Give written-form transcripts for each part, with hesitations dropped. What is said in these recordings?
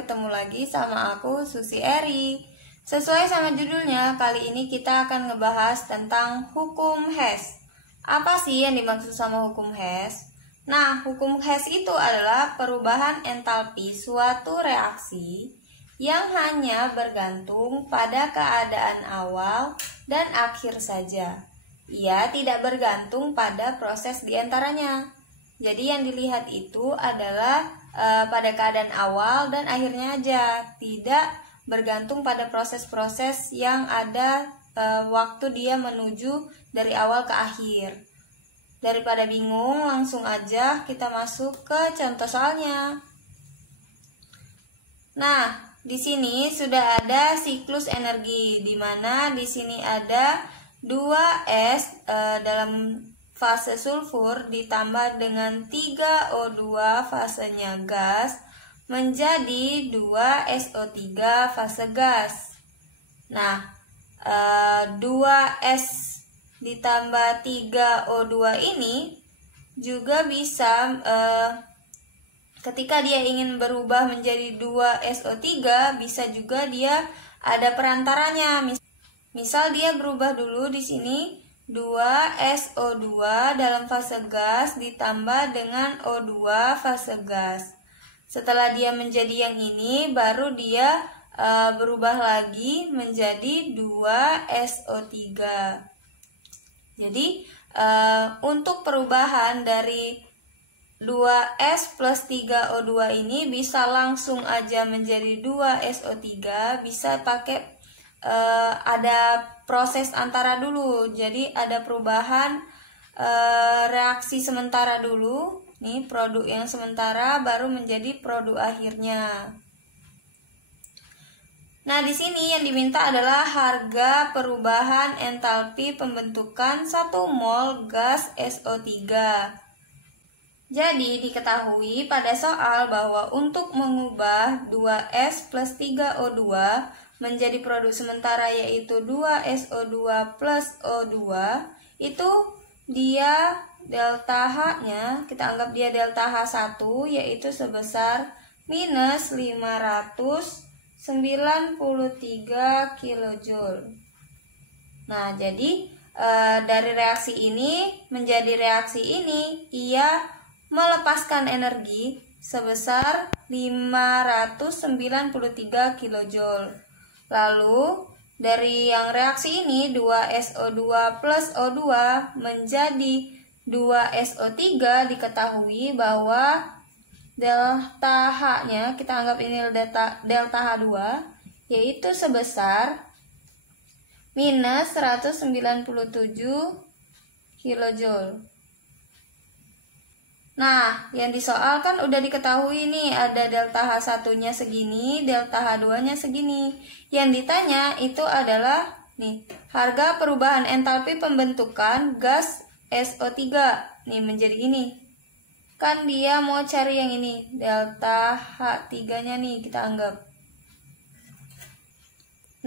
ketemu lagi sama aku Susi Eri. Sesuai sama judulnya, kali ini kita akan ngebahas tentang hukum Hess. Apa sih yang dimaksud sama hukum Hess? Nah, hukum Hess itu adalah perubahan entalpi suatu reaksi yang hanya bergantung pada keadaan awal dan akhir saja. Ia tidak bergantung pada proses diantaranya. Jadi yang dilihat itu adalah pada keadaan awal dan akhirnya aja, tidak bergantung pada proses-proses yang ada waktu dia menuju dari awal ke akhir. Daripada bingung, langsung aja kita masuk ke contoh soalnya. Nah, di sini sudah ada siklus energi, di mana di sini ada 2S dalam fase sulfur ditambah dengan 3O2 fasenya gas menjadi 2SO3 fase gas. Nah, 2S ditambah 3O2 ini juga bisa ketika dia ingin berubah menjadi 2SO3, bisa juga dia ada perantaranya. Misal dia berubah dulu di sini 2SO2 dalam fase gas ditambah dengan O2 fase gas. Setelah dia menjadi yang ini, baru dia berubah lagi menjadi 2SO3. Jadi untuk perubahan dari 2S plus 3O2 ini bisa langsung aja menjadi 2SO3, bisa pakai ada proses antara dulu. Jadi ada perubahan reaksi sementara dulu. Nih produk yang sementara baru menjadi produk akhirnya. Nah, di sini yang diminta adalah harga perubahan entalpi pembentukan 1 mol gas SO3. Jadi diketahui pada soal bahwa untuk mengubah 2S plus 3O2 menjadi produk sementara yaitu 2SO2 plus O2, itu dia delta H-nya, kita anggap dia delta H1 yaitu sebesar minus 593 kJ. Nah, jadi dari reaksi ini menjadi reaksi ini, ia melepaskan energi sebesar 593 kJ. Lalu dari yang reaksi ini 2SO2 plus O2 menjadi 2SO3, diketahui bahwa delta H-nya, kita anggap ini delta H2, yaitu sebesar minus 197 kJ. Nah, yang disoal kan udah diketahui nih, ada delta H1-nya segini, delta H2-nya segini. Yang ditanya itu adalah nih, harga perubahan entalpi pembentukan gas SO3 nih menjadi ini. Kan dia mau cari yang ini, delta H3-nya nih kita anggap.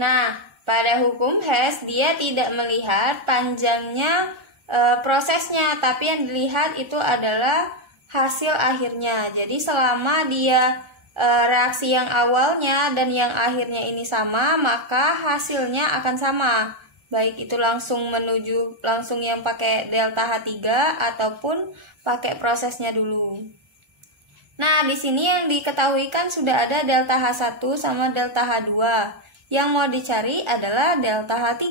Nah, pada hukum Hess dia tidak melihat panjangnya prosesnya, tapi yang dilihat itu adalah hasil akhirnya. Jadi selama dia reaksi yang awalnya dan yang akhirnya ini sama, maka hasilnya akan sama. Baik itu langsung yang pakai delta H3 ataupun pakai prosesnya dulu. Nah, di sini yang diketahui kan sudah ada delta H1 sama delta H2. Yang mau dicari adalah delta H3.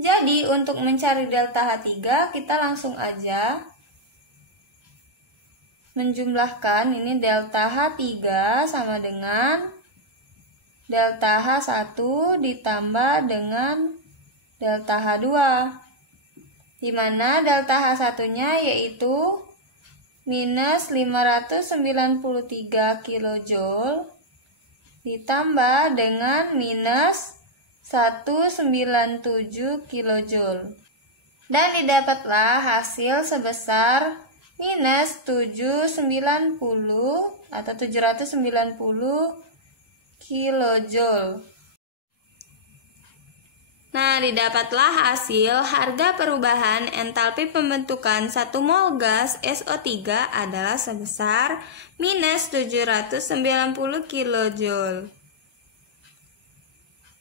Jadi untuk mencari delta H3 kita langsung aja menjumlahkan ini delta H3 sama dengan delta H1 ditambah dengan delta H2, di mana delta H1-nya yaitu minus 593 kJ ditambah dengan minus 197 kJ, dan didapatlah hasil sebesar minus 790 atau 790 kJ. Nah, didapatlah hasil harga perubahan entalpi pembentukan 1 mol gas SO3 adalah sebesar minus 790 kJ.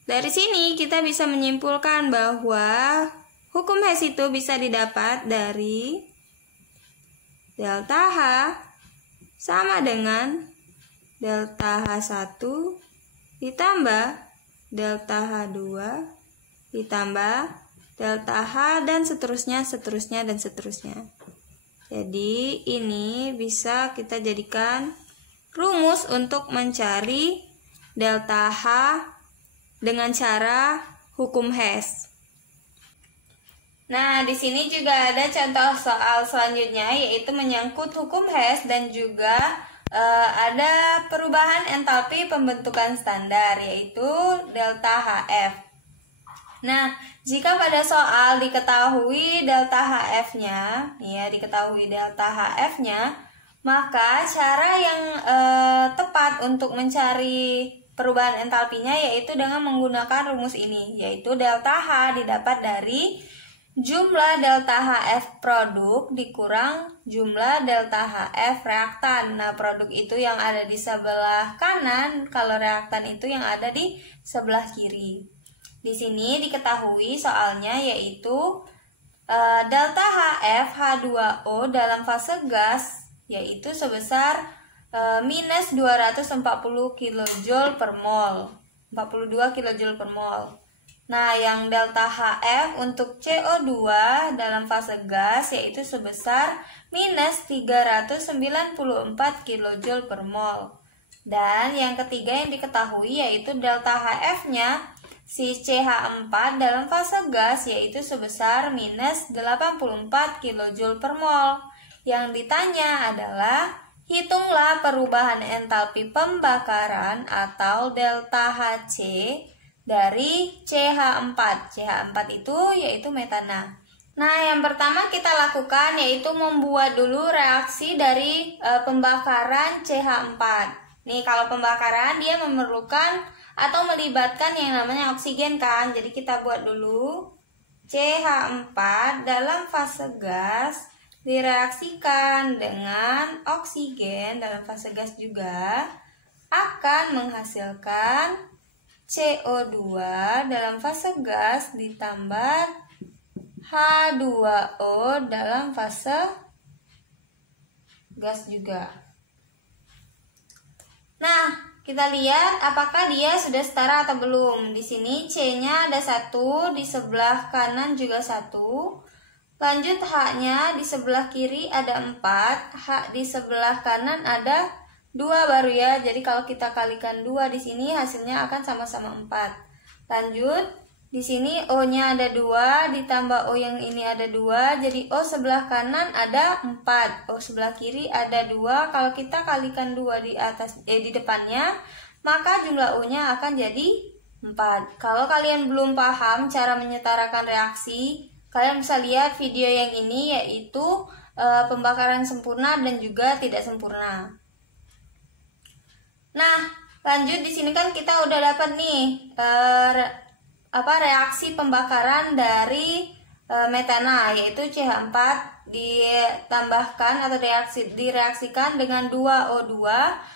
Dari sini kita bisa menyimpulkan bahwa hukum Hess itu bisa didapat dari delta H sama dengan delta H1 ditambah delta H2 ditambah delta H dan seterusnya. Jadi ini bisa kita jadikan rumus untuk mencari delta H dengan cara hukum Hess. Nah, di sini juga ada contoh soal selanjutnya, yaitu menyangkut hukum Hess dan juga ada perubahan entalpi pembentukan standar, yaitu delta HF. Nah, jika pada soal diketahui delta HF-nya, maka cara yang tepat untuk mencari perubahan entalpinya yaitu dengan menggunakan rumus ini, yaitu delta H didapat dari jumlah delta HF produk dikurang jumlah delta HF reaktan. Nah, produk itu yang ada di sebelah kanan, kalau reaktan itu yang ada di sebelah kiri. Di sini diketahui soalnya yaitu delta HF H2O dalam fase gas yaitu sebesar minus 240 kJ per mol, 42 kJ per mol. Nah, yang delta HF untuk CO2 dalam fase gas yaitu sebesar minus 394 kJ per mol. Dan yang ketiga yang diketahui yaitu delta HF-nya si CH4 dalam fase gas yaitu sebesar minus 84 kJ per mol. Yang ditanya adalah hitunglah perubahan entalpi pembakaran atau delta HC dari CH4. CH4 itu yaitu metana. Nah, yang pertama kita lakukan yaitu membuat dulu reaksi dari pembakaran CH4. Nih, kalau pembakaran dia memerlukan atau melibatkan yang namanya oksigen kan. Jadi kita buat dulu CH4 dalam fase gas direaksikan dengan oksigen dalam fase gas juga akan menghasilkan CO2 dalam fase gas ditambah H2O dalam fase gas juga. Nah, kita lihat apakah dia sudah setara atau belum. Di sini C-nya ada 1, di sebelah kanan juga 1. Lanjut H-nya di sebelah kiri ada 4, H di sebelah kanan ada 2 baru ya. Jadi kalau kita kalikan 2 di sini hasilnya akan sama-sama 4. Lanjut, di sini O-nya ada 2 ditambah O yang ini ada 2. Jadi O sebelah kanan ada 4, O sebelah kiri ada 2. Kalau kita kalikan 2 di atas di depannya, maka jumlah O-nya akan jadi 4. Kalau kalian belum paham cara menyetarakan reaksi, kalian bisa lihat video yang ini yaitu pembakaran sempurna dan juga tidak sempurna. Nah, lanjut di sini kan kita udah dapat nih reaksi pembakaran dari metana yaitu CH4 ditambahkan atau direaksikan dengan 2O2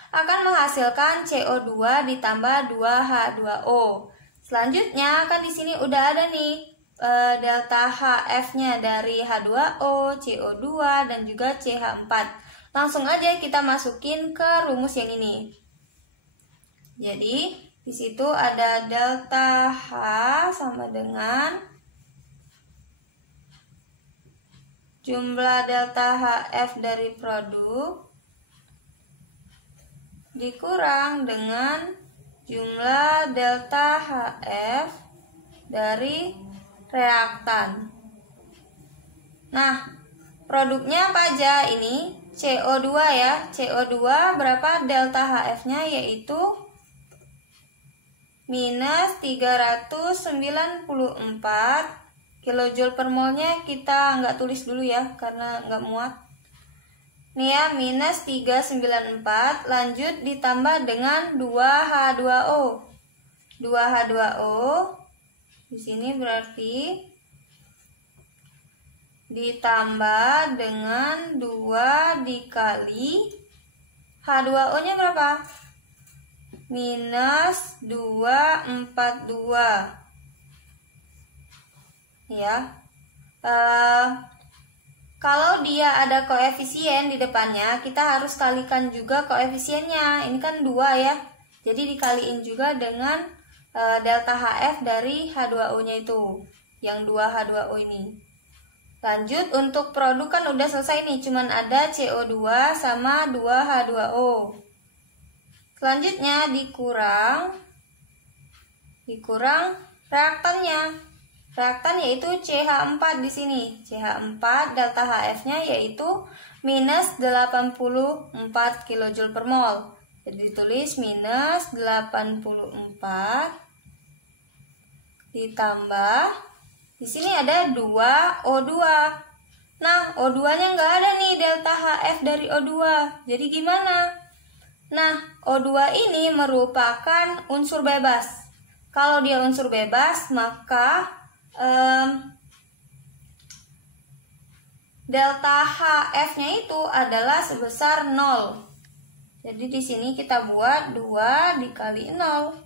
akan menghasilkan CO2 ditambah 2H2O. Selanjutnya kan di sini udah ada nih delta HF-nya dari H2O, CO2 dan juga CH4. Langsung aja kita masukin ke rumus yang ini. Jadi di situ ada delta H sama dengan jumlah delta HF dari produk dikurang dengan jumlah delta HF dari reaktan. Nah, produknya apa aja? Ini CO2 ya. CO2 berapa delta HF-nya yaitu minus 394 kJ per molnya. Kita nggak tulis dulu ya karena nggak muat. Nih ya, minus 394 lanjut ditambah dengan 2H2O. 2H2O Di sini berarti ditambah dengan 2 dikali H2O-nya berapa? Minus 242. Ya. Kalau dia ada koefisien di depannya, kita harus kalikan juga koefisiennya. Ini kan 2 ya. Jadi dikaliin juga dengan delta HF dari H2O-nya itu. Yang 2 H2O ini. Lanjut, untuk produk kan udah selesai nih, cuman ada CO2 sama 2 H2O. Selanjutnya dikurang reaktannya. Reaktan yaitu CH4 di sini. CH4 delta HF-nya yaitu minus 84 kJ per mol. Jadi ditulis minus 84 ditambah di sini ada 2O2. Nah, O2-nya nggak ada nih delta HF dari O2. Jadi gimana? Nah, O2 ini merupakan unsur bebas. Kalau dia unsur bebas, maka delta HF-nya itu adalah sebesar 0. Jadi di sini kita buat 2 dikali 0.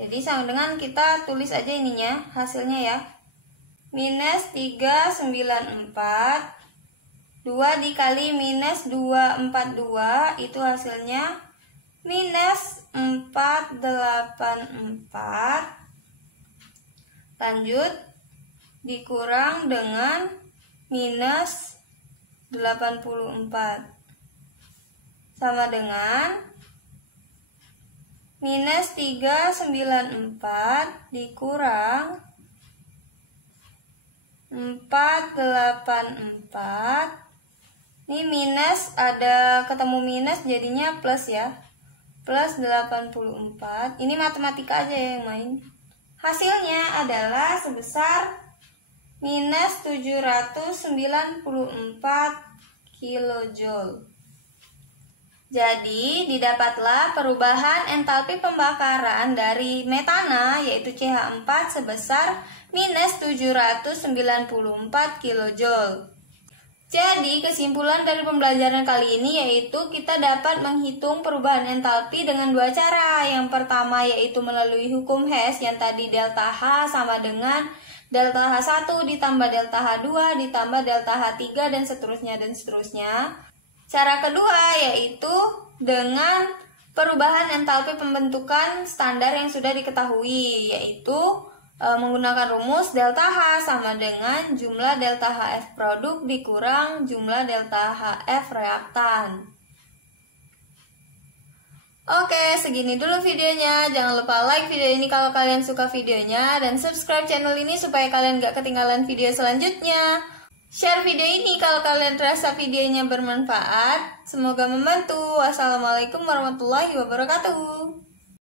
Jadi sama dengan kita tulis aja ininya, hasilnya ya. Minus 394. 2 dikali minus 242 itu hasilnya minus 484. Lanjut, dikurang dengan minus 84. Sama dengan minus 394 dikurang 484. Ini minus, ada ketemu minus jadinya plus ya. Plus 84. Ini matematika aja yang main. Hasilnya adalah sebesar minus 794 kilojoule. Jadi, didapatlah perubahan entalpi pembakaran dari metana, yaitu CH4, sebesar minus 794 kJ. Jadi, kesimpulan dari pembelajaran kali ini yaitu kita dapat menghitung perubahan entalpi dengan 2 cara. Yang pertama yaitu melalui hukum Hess, yang tadi delta H sama dengan delta H1 ditambah delta H2 ditambah delta H3 dan seterusnya dan seterusnya. Cara kedua yaitu dengan perubahan entalpi pembentukan standar yang sudah diketahui, yaitu menggunakan rumus delta H sama dengan jumlah delta HF produk dikurang jumlah delta HF reaktan. Oke, segini dulu videonya. Jangan lupa like video ini kalau kalian suka videonya, dan subscribe channel ini supaya kalian gak ketinggalan video selanjutnya. Share video ini kalau kalian rasa videonya bermanfaat. Semoga membantu. Wassalamualaikum warahmatullahi wabarakatuh.